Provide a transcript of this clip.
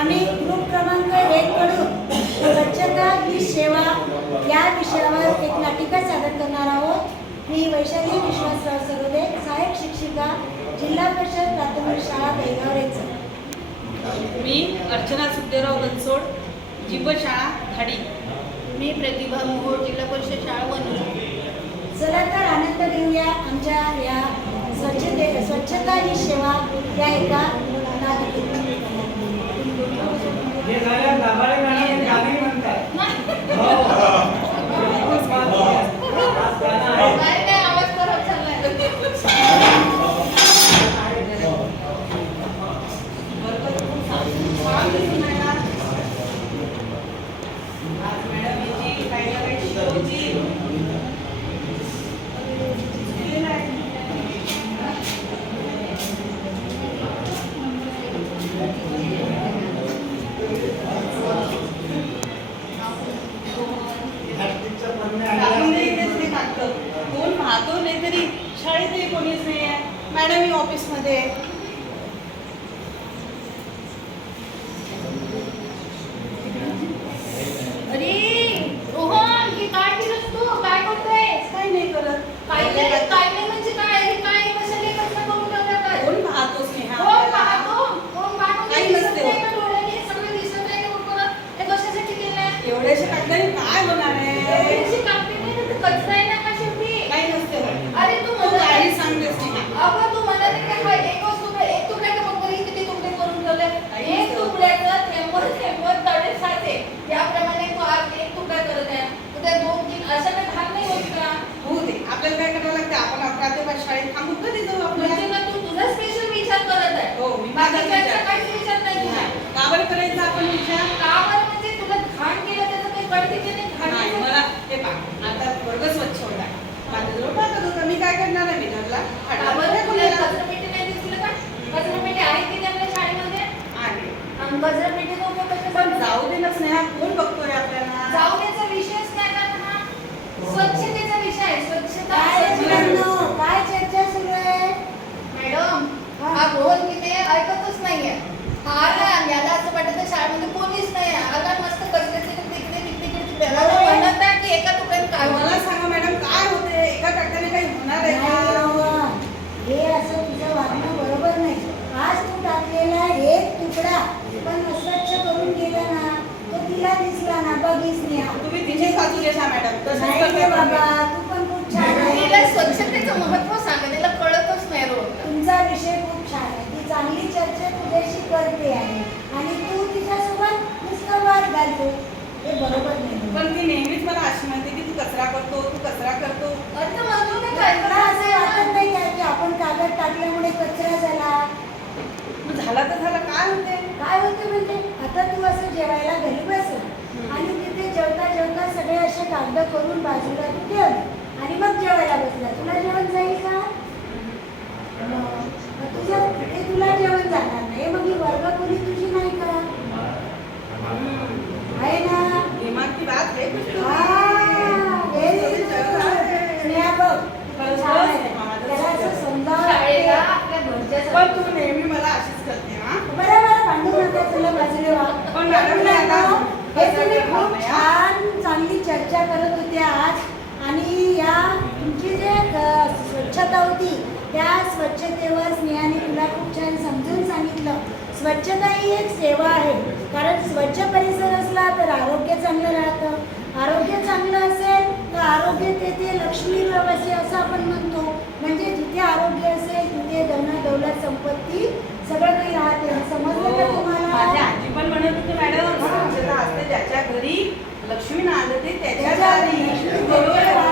आम्ही ग्रुप क्रमांक 1 कडून स्वच्छता ही सेवा या विषयावर एक नाटिका सादर करणार आहोत. मी वैशाली विश्वासराव सरोदे, सहाय्यक शिक्षिका, जिल्हा परिषद प्राथमिक शाळा बेळगाव. मी अर्चना सुखदेवराव बनसोड, जीवशाळा धाडी. मी प्रतिभा मोहोळ, जिल्हा परिषद शाळा वनूर. चला तर आनंद घेऊया आमच्या या स्वच्छता ही सेवा या एका नाटिकेत. कोण पाहतो नाही तरी शाळेतही कोणीच नाही आहे. मॅडम मी ऑफिसमध्ये आहे. अरे रोहन, हे काय केलंस तू? काय करतोयस? काय नाही करत. काय नाही म्हणजे काय? हे काय कशाला कष्ट करून ठेवलं काय? कोण पाहतोच नाही. कोण पाहतो? कोण पाहतो? काही दिसत नसते. नाही का डोळ्याने? हे सगळं दिसत नाही का उपकरण? हे कशासाठी केलंय? एवढ्याशा टाकल्याने काय होणार आहे? एवढीशी कापली नाही ना, तर कचरा आहे ना का शेवटी? काही नसते. अरे तू तू मला काही सांगतेस नाही. अगं तू मला नाही काय एक वस्तू एक तुकड्याचं बघ बरं, किती तुकडे करून ठेवले. एक तुकड्याचं थेंबभर तडे साचे. याप्रमाणे तू आज एक तुकडा करत आहे, उद्या 2-3 असं काही भाग नाही होत का? होऊ दे. आपल्याला काय करावं लागतं? आपण 11 ते 5 शाळेत थांबून कधी जाऊ म्हणजे आपल्याला? ना तू तुझा स्पेशल विचार करत आहे. हो, मी माझा बाकीच्यांचा विचार. काहीच विचार नाही तुझा. का बरं करायचं आपण विचार? का बरं म्हणजे तुला घाण केलं त्याचं काही कळते की नाही? घाण नाही, केलं. मला हे पहा, आता वर्ग स्वच्छ होता. माझ्याजवळ टाकत होता. मी काय करणार आहे? मी धरला, का फाडला, बरं तुला फेकून कचरापेटी नाही दिसली का? कचरापेटी आहे की नाही आपल्या शाळेमध्ये? आहे. आणि कचरापेटीचा उपयोग पण कशासाठी? जाऊ दे ना स्नेहा, कोण बघतोय आपल्याला? जाऊ द्याचा विषयच काय करणार हा? स्वच्छतेचा विषय आहे. स्वच्छता काय रे स्वच्छता. मुलांनो, काय चर्चा सुरू आहे? मॅडम, हा बोल की ते ऐकतच नाहीये. हा आला आणि याला असं वाटतं शाळेमध्ये कोणीच नाही आहे. आला मस्त कचऱ्याचे तिकडे तिकडे म्हणत आहे की एका तुकड्यात काय मला होणार? सांगा मॅडम, काय होते? एका टाकल्याने काही होणार आहे नाही का? बाबा, हे असं तुझं वागणं बरोबर नाही. आज तू टाकलेला एक तुकडा पण अस्वच्छ करून गेला ना, तो तिला दिसला ना, बघीस नाही. तुम्ही तिचीच बाजू घेता मॅडम. तसंच नाही करते रे तुम्ही. बाबा, तू पण खूप छान तिला आहे. स्वच्छतेचं महत्त्व सांगा, तिला कळतच नाही रोज. तुमचा विषय खूप छान आहे. ती चांगली चर्चा तुझ्याशी करते आहे आणि तू तिच्यासोबत नुसतं वाद घालतो. हे बरोबर नाही. पण ती नेहमीच मला अशी म्हणते की तू कचरा करतो, तू कचरा करतो. अर्थ म्हणतो ना काय? तुला असं वाटत नाही का की आपण कागद टाकल्यामुळे कचरा झाला? मग झाला तर झाला, काय होते? काय होते म्हणजे आता तू असं जेवायला घरी बसला आणि तिथे जेवता जेवता सगळे असे कागद करून बाजूला तू ठेवले आणि मग जेवायला बसला. तुला जेवण जाईल का? मग तुझं ते तुला जेवण जाणार नाही. मग ही वर्गखोली तुझी नाही का? आहे ना? दिमाग की बात है कुछ तो. Very good. स्नेहा बघ, छान आहे. त्याला असं समजावं शाळेला लागते. आपल्या घरच्या पण तू नेहमी मला अशीच करते हा. बरं बरं, भांडू नका, तुला बाजूला व्हा. पण मॅडम नाही आता. हे तुम्ही खूप छान चांगली चर्चा करत होते आज आणि या तुमची जे स्वच्छता होती त्या स्वच्छतेवर स्नेहाने तुला खूप छान समजून सांगितलं. स्वच्छता ही एक सेवा आहे, कारण स्वच्छ परिसर असला तर आरोग्य चांगलं राहतं. आरोग्य चांगलं असेल तर आरोग्य तेथे लक्ष्मी रवसे असं आपण म्हणतो. म्हणजे जिथे आरोग्य असेल तिथे धन दौलत संपत्ती सगळं काही राहते. समजलं का हो, माझी तुम्हाला? आजी पण म्हणत होती मॅडम, स्वच्छता असते ज्याच्या घरी लक्ष्मी नांदते त्याच्या त्याच्या घरी. घरी. बरोबर आहे.